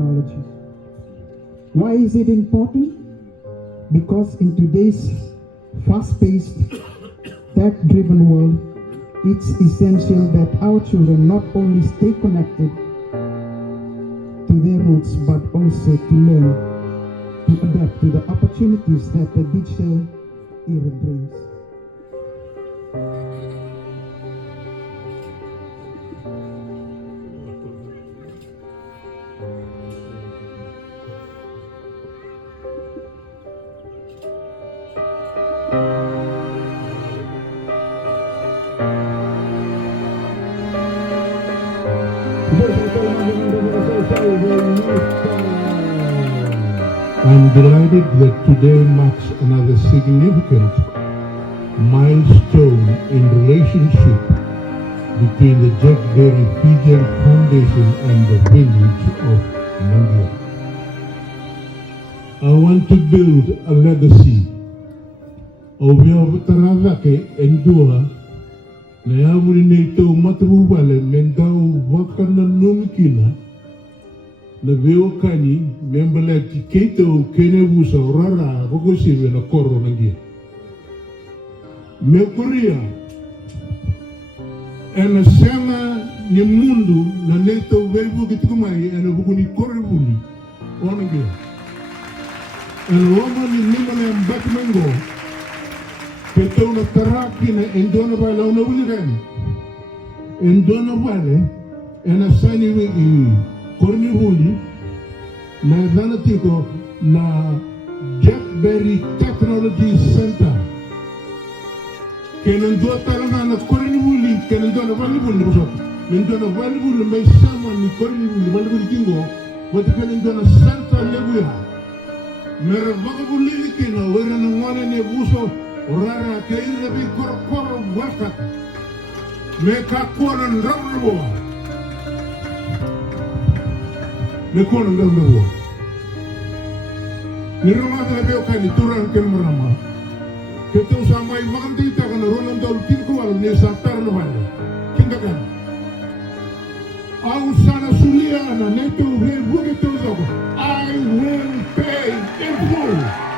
technologies. Why is it important? Because in today's fast-paced, tech-driven world, it's essential that our children not only stay connected to their roots, but also to learn to adapt to the opportunities that the digital era brings. I'm delighted that today marks another significant milestone in relationship between the Jack Berry Fijian Foundation and the village of Mangia. I want to build a legacy of your taravake endua na yawuri nei tau matapu wale mendau wakana numkina na veo kani membele ki keito kene busa rara koko siwe na koro nangia. Me kuria ena sema ni mundu na neto veibu kitukumai ena buku ni kore buni onangia. Ena wama ni nima na mbatimengo petau na taraki na endona vale una wiligan. Endona vale ena sani i Korni huli na zanatiko na Jack Berry Technology Center. Kenen do talanga na korni huli kenen do na vali huli busot. Men do na vali huli may sama ni korni huli vali huli tingo. Wati kenen do na Santa Leguya. Mera baka huli kena wera na ngone ne buso rara keira bi koro waka. Me kakona ndrabo. Me kono ngam wo ni roma da be o kani turan ken marama ke to sa mai magandi ta kana ronan dol tin ko wal ne sa tar no wal kinga kan au sana sulia na neto we buke to zo I will pay in full.